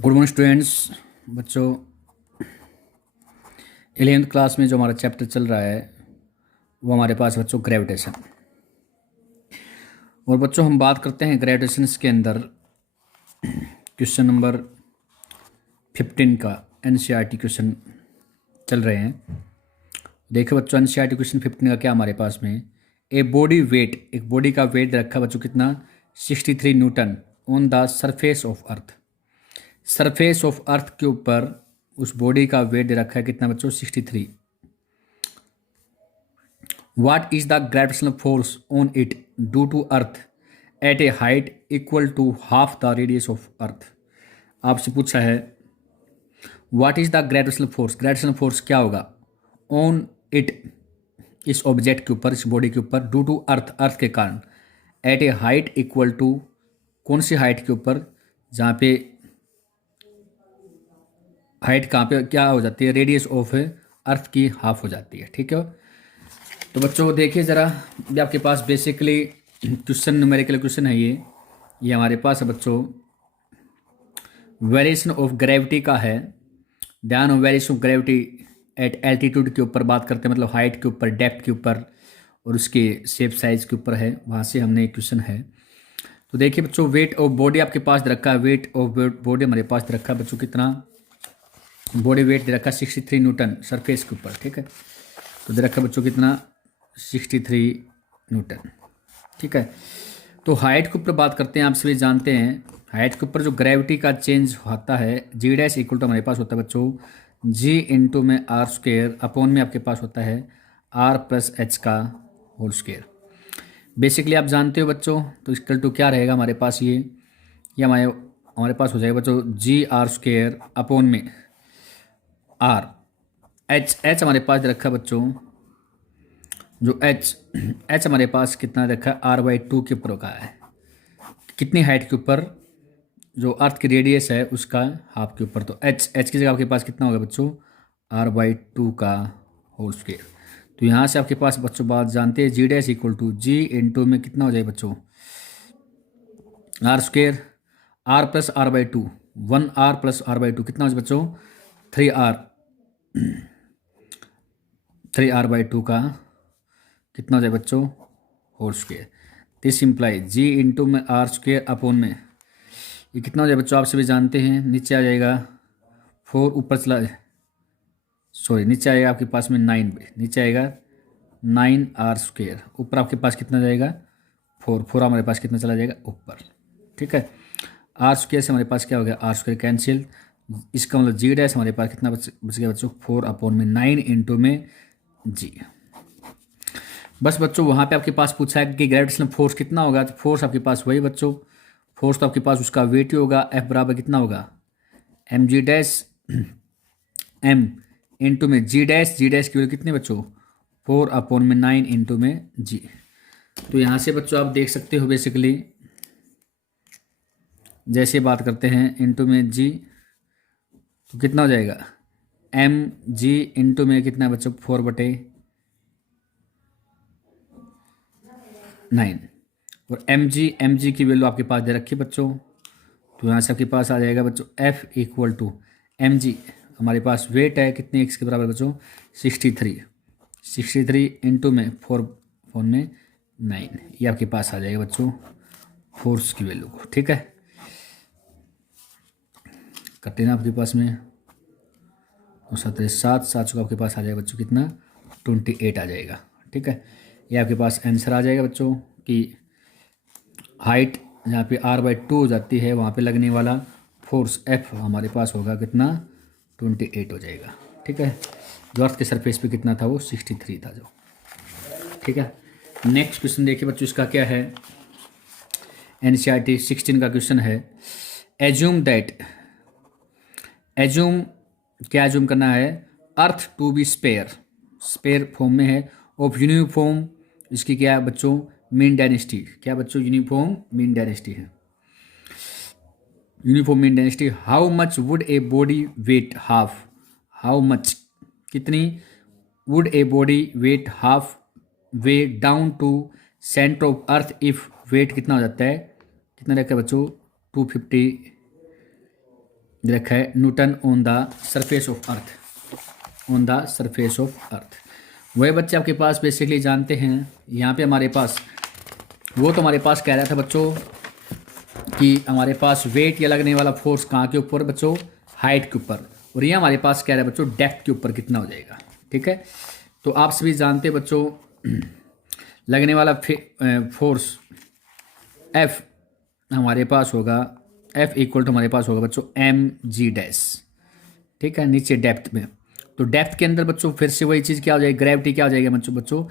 Good morning students. बच्चों, 11th class में जो हमारा चैप्टर चल रहा है वो हमारे पास बच्चों ग्रेविटेशन। और बच्चों हम बात करते हैं ग्रेविटेशन के अंदर क्वेश्चन नंबर 15 का एनसीईआरटी क्वेश्चन चल रहे हैं। देखो बच्चों, एनसीईआरटी क्वेश्चन 15 का क्या हमारे पास में ए बॉडी वेट, एक बॉडी का वेट रखा बच्चों कितना 63 Newton on the surface of earth. Surface of earth के ऊपर उस बॉडी का वेट दे रखा है कितना बच्चों 63। What is the gravitational force on it due to earth at a height equal to half the radius of earth. आपसे पूछा है what is the gravitational force, gravitational force क्या होगा ऑन इट, इस ऑब्जेक्ट के ऊपर, इस बॉडी के ऊपर, ड्यू टू अर्थ, अर्थ के कारण, at a height equal to, कौन सी हाइट के ऊपर, जहाँ पे हाइट कहाँ पे क्या हो जाती है, रेडियस ऑफ अर्थ की हाफ हो जाती है। ठीक है, तो बच्चों देखिए ज़रा, ये आपके पास बेसिकली क्वेश्चन, न्यूमेरिकल क्वेश्चन है ये हमारे पास है बच्चों, वेरिएशन ऑफ ग्रेविटी का है। ध्यान हो, variation of gravity eight altitude के ऊपर बात करते हैं, मतलब हाइट के ऊपर, डेप्थ के ऊपर और उसके शेप साइज के ऊपर है, वहाँ से हमने एक क्वेश्चन है। तो देखिए बच्चों, वेट ऑफ बॉडी आपके पास दे रखा है, वेट ऑफ बॉडी हमारे पास दे रखा है बच्चों कितना, बॉडी वेट दे रखा है 63 न्यूटन सरफेस के ऊपर। ठीक है, तो दे रखा है बच्चों कितना 63 न्यूटन। ठीक है, तो हाइट के ऊपर बात करते हैं, आप सभी जानते हैं हाइट के ऊपर जो ग्रेविटी का चेंज होता है जी डैश इक्वल टू हमारे पास होता है बच्चों जी इंटू में आर स्क्वेयर अपॉन में आपके पास होता है आर प्लस एच का होल स्क्वेयर। बेसिकली आप जानते हो बच्चों, तो इक्वल टू क्या रहेगा हमारे पास, ये हमारे पास हो जाएगा बच्चों जी आर स्क्वेयर अपॉन में आर, एच हमारे पास रखा है बच्चों, जो एच हमारे पास कितना रखा है r/2 के ऊपर का है, कितनी हाइट के ऊपर, जो अर्थ की रेडियस है उसका हाफ के ऊपर। तो एच की जगह आपके पास कितना होगा बच्चों r/2 का होल स्क्वायर। तो यहाँ से आपके पास बच्चों बात जानते हैं g dash equal to ji into में कितना हो जाए बच्चों r square, r plus r/2, 1r plus r/2 कितना हो जाए बच्चों 3r/2 का कितना हो जाए बच्चों whole square. This imply g into में आर स्क्वायर अपॉन में ये कितना हो जाए बच्चों, आप सभी जानते हैं, नीचे आ जाएगा 4, ऊपर चला, सॉरी नीचे आएगा आपके पास में 9, नीचे आएगा 9r स्क्वायर, ऊपर आपके पास कितना जाएगा 4 हमारे पास कितना चला जाएगा ऊपर। ठीक है, आर स्क्वायर से हमारे पास क्या हो गया आर स्क्वायर कैंसिल, इसका मतलब जी डैश हमारे पास कितना बच गया बच्चों 4 अपॉन में 9 इंटू में जी। बस बच्चों वहाँ पे आपके पास पूछा है कि ग्रेविटेशनल फोर्स कितना होगा, तो फोर्स आपके पास वही बच्चों, फोर्स तो आपके पास उसका वेट ही होगा, एफ बराबर कितना होगा M G dash M into में जी डैश की वैल्यू कितनी बच्चों 4 अपॉन में 9 इंटू में जी। तो यहाँ से बच्चों आप देख सकते हो बेसिकली, जैसे बात करते हैं इंटू में जी, तो कितना हो जाएगा एम जी इंटू में कितना है बच्चों 4/9, और एम जी की वैल्यू आपके पास दे रखी है बच्चों। तो यहाँ से आपके पास आ जाएगा बच्चों F equal to M G, हमारे पास वेट है कितने एक्स के बराबर बच्चों 63 इंटू में 4 में 9, ये आपके पास आ जाएगा बच्चों फोर्स की वैल्यू को। ठीक है, करते ना आपके पास में और 7 को आपके पास आ जाएगा बच्चों कितना 28 आ जाएगा। ठीक है, ये आपके पास आंसर आ जाएगा बच्चों कि हाइट जहाँ पे r/2 हो जाती है वहाँ पे लगने वाला फोर्स F हमारे पास होगा कितना 28 हो जाएगा। ठीक है, जो अर्थ के सरफेस पे कितना था वो 63 था जो। ठीक है, नेक्स्ट क्वेश्चन देखिए बच्चों, इसका क्या है, एनसीईआरटी 16 का क्वेश्चन है, एज्यूम दैट, एज्यूम क्या एज्यूम करना है, earth to be sphere form में है ऑफ यूनिफॉर्म, इसकी क्या है बच्चों मीन डायनेस्टी, क्या बच्चों यूनिफॉर्म मीन डायनेस्टी है, uniform mean density. How much would a body weigh half, how much कितनी, would a body weigh half way down to centre of earth if weight कितना हो जाता है, कितना रहता है बच्चों 250 दे रखा है Newton on the surface of earth, on the surface of earth. वही बच्चे आपके पास बेसिकली जानते हैं यहाँ पे हमारे पास, वो तो हमारे पास कह रहा था बच्चों कि हमारे पास वेट या लगने वाला फोर्स कहाँ के ऊपर बच्चों, हाइट के ऊपर, और ये हमारे पास कह रहा है बच्चों डेप्थ के ऊपर कितना हो जाएगा। ठीक है, तो आप सभी जानते हैं बच्चों लगने वाला फोर्स एफ हमारे पास होगा, एफ इक्वल टू हमारे पास होगा बच्चों एम जी डैश। ठीक है, नीचे डेप्थ में, तो डेप्थ के अंदर बच्चों फिर से वही चीज़ क्या हो जाएगी, ग्रेविटी क्या हो जाएगी बच्चों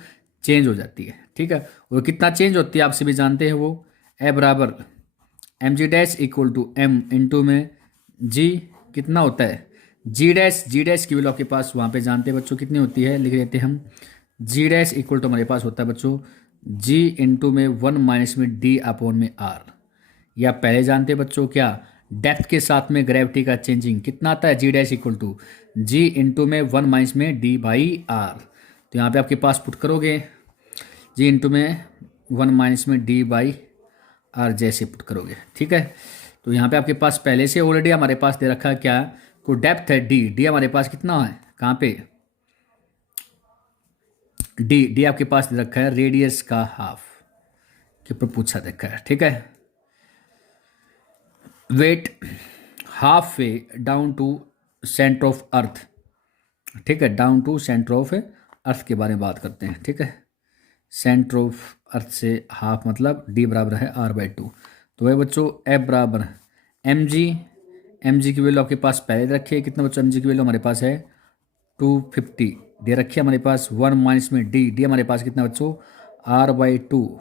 चेंज हो जाती है। ठीक है, और कितना चेंज होती है आप सभी जानते हैं, वो ए बराबर M G dash equal to M into में जी कितना होता है, जी डैश की वैल्यू आपके पास वहाँ पे जानते हैं बच्चों कितनी होती है, लिख देते हैं हम जी डैश इक्वल टू हमारे पास होता है बच्चों जी इंटू में 1 माइनस में डी अपॉन में आर। ये आप पहले जानते हैं बच्चों, क्या डेप्थ के साथ में ग्रेविटी का चेंजिंग कितना आता है, g dash equal to ji into में 1 माइनस में डी बाई आर। तो यहाँ पे आपके पास पुट करोगे जी इंटू में 1 माइनस में डी बाई आर जैसे पुट करोगे। ठीक है, तो यहाँ पे आपके पास पहले से ऑलरेडी हमारे पास दे रखा है क्या, को डेप्थ है डी हमारे पास कितना है, कहाँ पे डी आपके पास दे रखा है रेडियस का हाफ के ऊपर पूछा देखा है। ठीक है, weight half way down to centre of earth. ठीक है, down to centre of earth के बारे में बात करते हैं। ठीक है, सेंटर ऑफ अर्थ से हाफ मतलब डी बराबर है r/2। तो वह बच्चों एफ बराबर एम जी की वैल्यू आपके पास पहले दे रखी है, कितना बच्चों एम जी की वैल्यू हमारे पास है 250 दे रखी है हमारे पास, 1 माइनस में डी हमारे पास कितना बच्चों r/2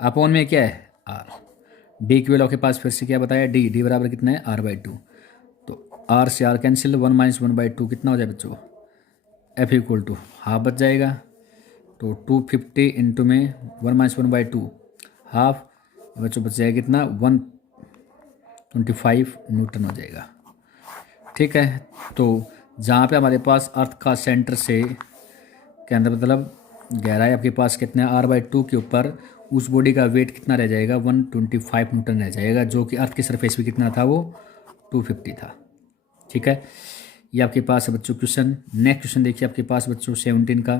अपॉन में क्या है आर। डी की वैल्यू आपके पास फिर से क्या बताया, डी बराबर कितना है r/2। तो आर से आर कैंसिल, 1 माइनस 1/2 कितना हो जाए बच्चों, एफ इक्वल टू हाफ बच जाएगा। तो 250 इंटू में 1 माइनस 1/2 हाफ, बच्चों बच जाएगा कितना 125 न्यूटन हो जाएगा। ठीक है, तो जहाँ पे हमारे पास अर्थ का सेंटर से के अंदर मतलब गहराई आपके पास कितना है r/2 के ऊपर, उस बॉडी का वेट कितना रह जाएगा 125 न्यूटन रह जाएगा, जो कि अर्थ की सरफेस पे कितना था वो 250 था। ठीक है, ये आपके पास है बच्चों क्वेश्चन। नेक्स्ट क्वेश्चन देखिए आपके पास बच्चों 17 का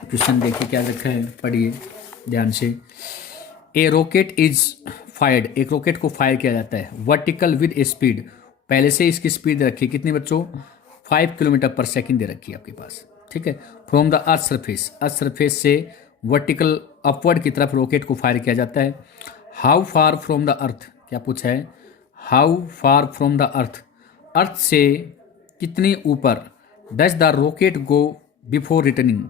क्वेश्चन देखिए क्या रखा है, पढ़िए ध्यान से। ए रॉकेट इज फायर्ड, एक रॉकेट को फायर किया जाता है वर्टिकल विद ए स्पीड, पहले से इसकी स्पीड दे रखी है कितनी बच्चों 5 किलोमीटर पर सेकंड दे रखी है आपके पास। ठीक है, फ्रॉम द अर्थ सरफेस से वर्टिकल अपवर्ड की तरफ रॉकेट को फायर किया जाता है। How far from the earth, क्या पूछा है, how far from the earth से कितनी ऊपर, does the rocket go before returning,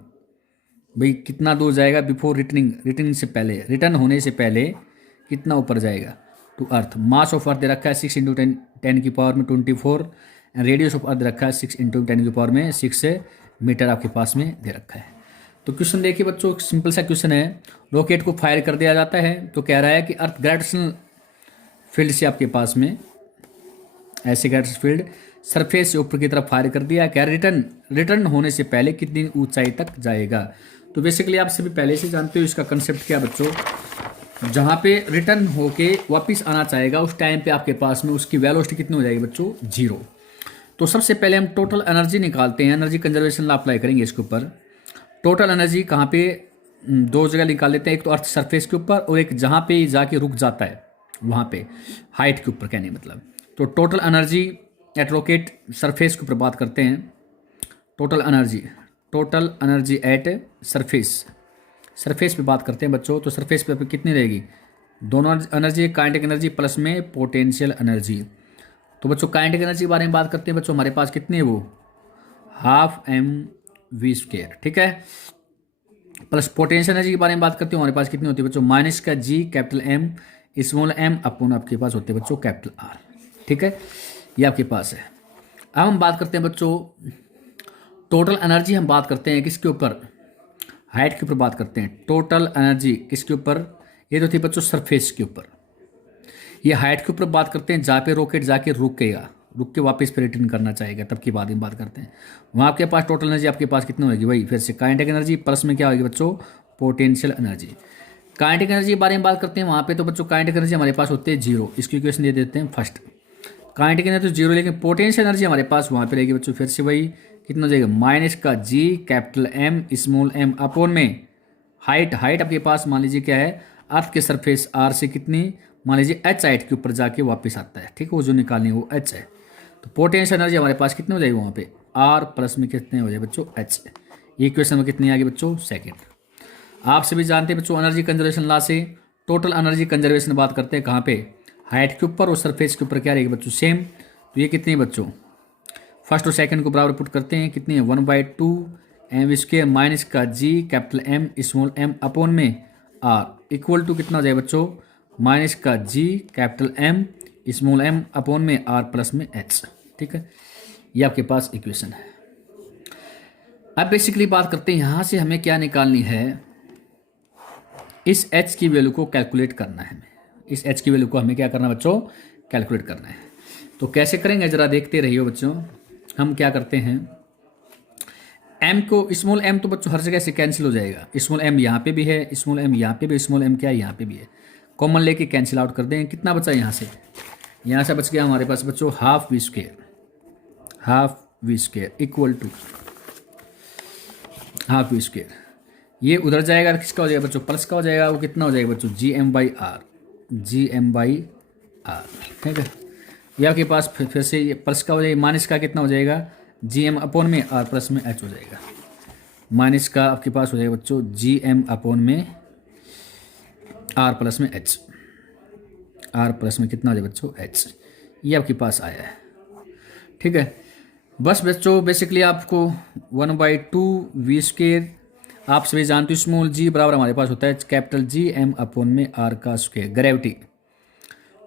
भाई कितना दूर जाएगा बिफोर रिटर्निंग से पहले, रिटर्न होने से पहले कितना ऊपर जाएगा to earth. Mass of earth दे रखा है 6 इंटू 10 की पावर में 24, रेडियस ऑफ अर्थ रखा है 6 इंटू 10 की पावर में 6 मीटर आपके पास में दे रखा है। तो क्वेश्चन देखिए बच्चों, सिंपल सा क्वेश्चन है, रॉकेट को फायर कर दिया जाता है, तो कह रहा है कि अर्थ ग्रेविटेशनल फील्ड से आपके पास में ऐसे ग्रेविटेशनल फील्ड सरफेस से ऊपर की तरफ फायर कर दिया, क्या रिटर्न होने से पहले कितनी ऊंचाई तक जाएगा। तो बेसिकली आप सभी पहले से जानते हो इसका कंसेप्ट क्या बच्चों, जहाँ पे रिटर्न होके वापस आना चाहेगा उस टाइम पे आपके पास में उसकी वेलोसिटी कितनी हो जाएगी बच्चों 0। तो सबसे पहले हम टोटल एनर्जी निकालते हैं, एनर्जी कंजर्वेशन ला अप्लाई करेंगे इसके ऊपर। टोटल एनर्जी कहाँ पे, दो जगह निकाल लेते हैं, एक तो अर्थ सरफेस के ऊपर और एक जहाँ पे जाके रुक जाता है वहाँ पे हाइट के ऊपर, कहने मतलब। तो total energy at rocket surface के ऊपर बात करते हैं, टोटल एनर्जी एट सरफेस पे बात करते हैं बच्चों। तो सरफेस पे कितनी रहेगी, दोनों एनर्जी, काइनेटिक एनर्जी प्लस में पोटेंशियल एनर्जी। तो बच्चों काइनेटिक एनर्जी के बारे में बात करते हैं बच्चों, हमारे पास कितनी है वो ½ mv²। ठीक है, प्लस पोटेंशियल एनर्जी के बारे में बात करते हैं, हमारे पास कितनी होती है बच्चों माइनस का g capital M small m upon आपके पास होते हैं बच्चों कैपिटल आर। ठीक है, ये आपके पास है। अब हम बात करते हैं बच्चों टोटल एनर्जी, हम बात करते हैं किसके ऊपर, हाइट के ऊपर बात करते हैं। टोटल एनर्जी किसके ऊपर, ये तो थी बच्चों सरफेस के ऊपर, ये हाइट के ऊपर बात करते हैं जहाँ पे रॉकेट जाके रुक के वापस फिर रिटर्न करना चाहेगा, तब की बाद में बात करते हैं। वहाँ आपके पास टोटल एनर्जी आपके पास कितनी होगी, वही फिर से काइनेटिक एनर्जी प्लस में क्या होगी बच्चों पोटेंशियल एनर्जी। काइनेटिक एनर्जी के बारे में बात करते हैं, वहाँ पे तो बच्चों काइनेटिक एनर्जी हमारे पास होती है 0, इसकी इक्वेशन दे देते हैं फर्स्ट। काइनेटिक एनर्जी तो जीरो, लेकिन पोटेंशियल एनर्जी हमारे पास वहाँ पे रहेगी बच्चों। फिर से वही कितना हो जाएगा, माइनस का g capital M small m upon में हाइट आपके पास मान लीजिए क्या है, अर्थ के सरफेस आर से कितनी, मान लीजिए एच हाइट के ऊपर जाके वापस आता है, ठीक है, वो जो निकालनी है वो एच है। तो पोटेंशियल एनर्जी हमारे पास कितनी हो जाएगी वहाँ पे, आर प्लस में कितने हो जाए बच्चों, एच। इक्वेशन में कितनी आ गई बच्चों, सेकेंड। आप सभी जानते हैं बच्चों एनर्जी कंजर्वेशन लॉ से टोटल एनर्जी कंजर्वेशन बात करते हैं कहाँ पे, हाइट के ऊपर और सरफेस के ऊपर क्या रहेगी बच्चों, सेम। तो ये कितनी है बच्चों, फर्स्ट और सेकंड को बराबर पुट करते हैं, कितनी है 1/2 एम स्क्वायर माइनस का g capital M small m upon में आर इक्वल टू कितना हो जाएगा बच्चों, माइनस का g capital M small m upon में आर प्लस में एच, ठीक है। ये आपके पास इक्वेशन है। अब बेसिकली बात करते हैं यहाँ से हमें क्या निकालनी है, इस एच की वैल्यू को कैलकुलेट करना है हमें, इस एच की वैल्यू को हमें क्या करना है बच्चों, कैलकुलेट करना है। तो कैसे करेंगे जरा देखते रहिए बच्चों। हम क्या करते हैं, एम को, स्मॉल एम तो बच्चों हर जगह से कैंसिल हो जाएगा, स्मॉल एम यहाँ पे भी है, स्मॉल एम यहाँ पे भी, स्मॉल एम क्या है यहाँ पे भी है, कॉमन लेके कैंसिल आउट कर देंगे। कितना बचा यहाँ से बच गया हमारे पास बच्चों half V square equal to half V square, ये उधर जाएगा, किसका हो जाएगा बच्चों, प्लस का हो जाएगा, वो कितना हो जाएगा बच्चों, जी एम बाई आर, ठीक है। ये आपके पास फिर से ये प्लस का हो जाएगा, माइनस का कितना हो जाएगा, जी एम अपॉन में आर प्लस में एच हो जाएगा, माइनस का आपके पास हो जाएगा बच्चों जी एम अपॉन में आर प्लस में एच, आर प्लस में कितना हो जाएगा बच्चों, एच। ये आपके पास आया है, ठीक है। बस बच्चों बेसिकली आपको 1/2 वी स्क्वायर, आप सभी जानते हो स्मॉल जी बराबर हमारे पास होता है कैपिटल जी एम अपॉन में आर का स्क्वायर, ग्रेविटी,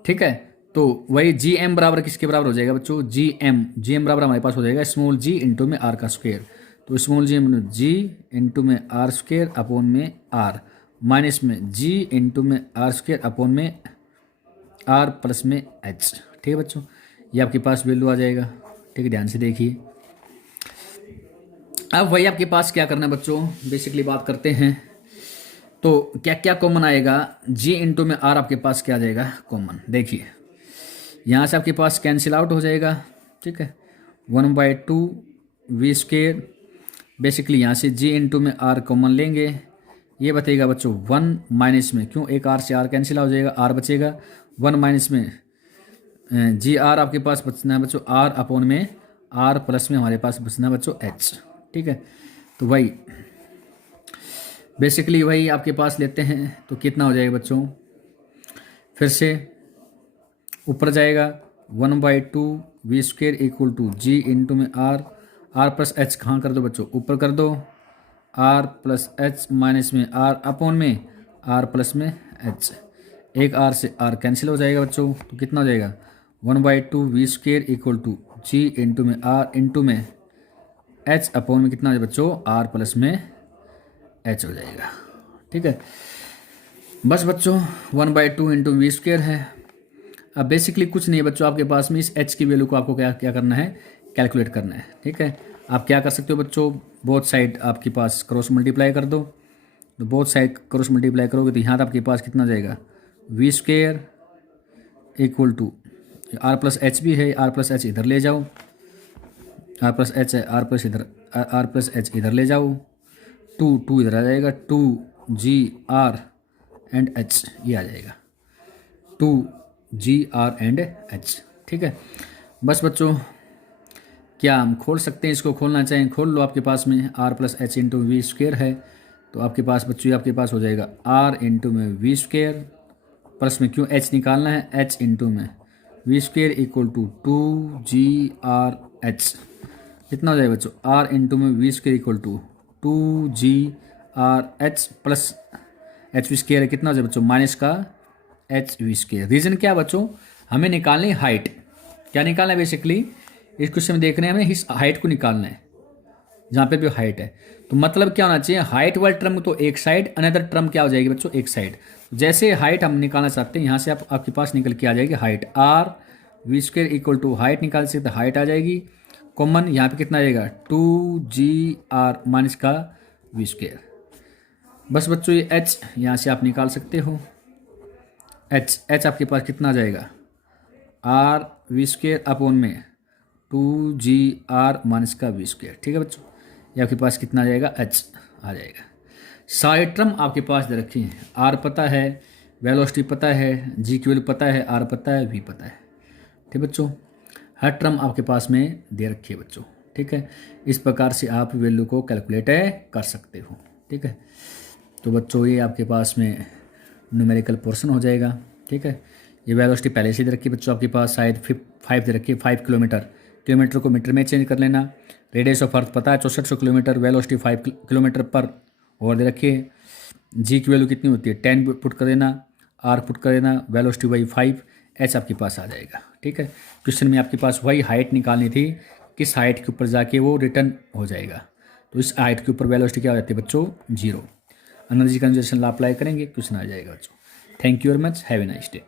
ठीक है। तो वही जी एम बराबर किसके बराबर हो जाएगा बच्चों, जी एम बराबर हमारे पास हो जाएगा स्मॉल जी इंटू में आर का स्क्वायर। तो स्मॉल जी इंटू में आर स्क्वायर अपॉन में आर माइनस में जी इंटू में आर स्क्वायर अपॉन में आर प्लस में एच, ठीक है बच्चों। ये आपके पास वैल्यू आ जाएगा, ठीक है, ध्यान से देखिए। अब वही आपके पास क्या करना है बच्चों, बेसिकली बात करते हैं तो क्या क्या कॉमन आएगा, जी इंटू में आर आपके पास क्या आ जाएगा कॉमन, देखिए यहाँ से आपके पास कैंसिल आउट हो जाएगा, ठीक है, 1/2 वी स्क्वायर, बेसिकली यहाँ से जी इंटू में आर कॉमन लेंगे, ये बचेगा बच्चों 1 माइनस में, क्यों एक आर से आर कैंसिल हो जाएगा, आर बचेगा 1 माइनस में जी आर आपके पास बचना है बच्चों आर अपॉन में आर प्लस में हमारे पास बचना है बच्चों एच, ठीक है। तो वही बेसिकली वही आपके पास लेते हैं, तो कितना हो जाएगा बच्चों, फिर से ऊपर जाएगा 1/2 V square equal to ji into में आर प्लस एच कहाँ कर दो बच्चों, ऊपर कर दो, आर प्लस एच माइनस में आर अपॉन में आर प्लस में एच, एक आर से आर कैंसिल हो जाएगा बच्चों, तो कितना हो जाएगा 1/2 V square equal to ji into में आर इंटू में एच अपॉन में कितना हो जाएगा बच्चों आर प्लस में एच हो जाएगा, ठीक है। बस बच्चों 1/2 इंटू वी स्क्वायर है। अब बेसिकली कुछ नहीं है बच्चों, आपके पास में इस एच की वैल्यू को आपको क्या क्या करना है, कैलकुलेट करना है, ठीक है। आप क्या कर सकते हो बच्चों, बोथ साइड आपके पास क्रॉस मल्टीप्लाई कर दो, तो बोथ साइड क्रॉस मल्टीप्लाई करोगे तो यहाँ तो आपके पास कितना जाएगा V square equal to R plus H भी है, आर प्लस एच इधर ले जाओ, आर प्लस एच है, आर प्लस एच इधर ले जाओ, टू इधर आ जाएगा, 2 जी आर एंड एच, ये आ जाएगा 2 जी आर एंड एच, ठीक है। बस बच्चों क्या हम खोल सकते हैं, इसको खोलना चाहें खोल लो, आपके पास में are plus H into V square है, तो आपके पास बच्चों आपके पास हो जाएगा आर इंटू में वी स्क्वायर प्लस में क्यों एच निकालना है, एच इंटू में V square equal to 2 G R H, कितना हो जाएगा बच्चों आर इंटू में V square equal to 2 G R H plus H V square कितना हो जाएगा बच्चों माइनस का एच वी स्क्वायर। रीजन क्या बच्चों, हमें निकालनी हाइट, क्या निकालना है बेसिकली इस क्वेश्चन में देख रहे हैं हमें इस हाइट को निकालना है, जहाँ पे भी हाइट है, तो मतलब क्या होना चाहिए, हाइट वाली टर्म तो एक साइड, अनदर टर्म क्या हो जाएगी बच्चों एक साइड। जैसे हाइट हम निकालना चाहते हैं यहाँ से आपके पास निकल के आ जाएगी height, R V square equal to height निकाल सकते, हाइट आ जाएगी कॉमन, यहाँ पे कितना आ जाएगा 2 जी आर माइनस का वी स्क्वायर। बस बच्चों ये एच यहाँ से आप निकाल सकते हो, एच आपके पास कितना आ जाएगा आर वी स्क्वेयर अपॉन में 2GR- का वी स्क्वेयर। ठीक है बच्चों, ये आपके पास कितना आ जाएगा, एच आ जाएगा। सारे टर्म आपके पास दे रखी हैं, आर पता है, वेलोसिटी पता है, जी की वैल्यू पता है, आर पता है, वी पता है। ठीक है बच्चों, हर टर्म आपके पास में दे रखी है बच्चों। ठीक है, इस प्रकार से आप वैल्यू को कैलकुलेट कर सकते हो। ठीक है, तो बच्चों ये आपके पास में न्यूमेरिकल पोर्शन हो जाएगा। ठीक है, ये वेलोसिटी पहले से दे रखी है बच्चों, आपके पास शायद 5 दे रखी है, 5 किलोमीटर। किलोमीटर को मीटर में चेंज कर लेना। रेडियस ऑफ अर्थ पता है 6400 किलोमीटर, वेलोसिटी 5 किलोमीटर पर और दे रखी है। जी की वैल्यू कितनी होती है, 10 पुट कर देना, आर पुट कर देना, वेलोसिटी बाई 5, एच आपके पास आ जाएगा। ठीक है, क्वेश्चन में आपके पास वही हाइट निकालनी थी, किस हाइट के ऊपर जाके वो रिटर्न हो जाएगा। तो इस हाइट के ऊपर वेलोसिटी क्या हो जाती है बच्चों, 0। एनर्जी कंजर्वेशन लॉ अप्लाई करेंगे, क्वेश्चन आ जाएगा बच्चों। Thank you very much, have a nice day.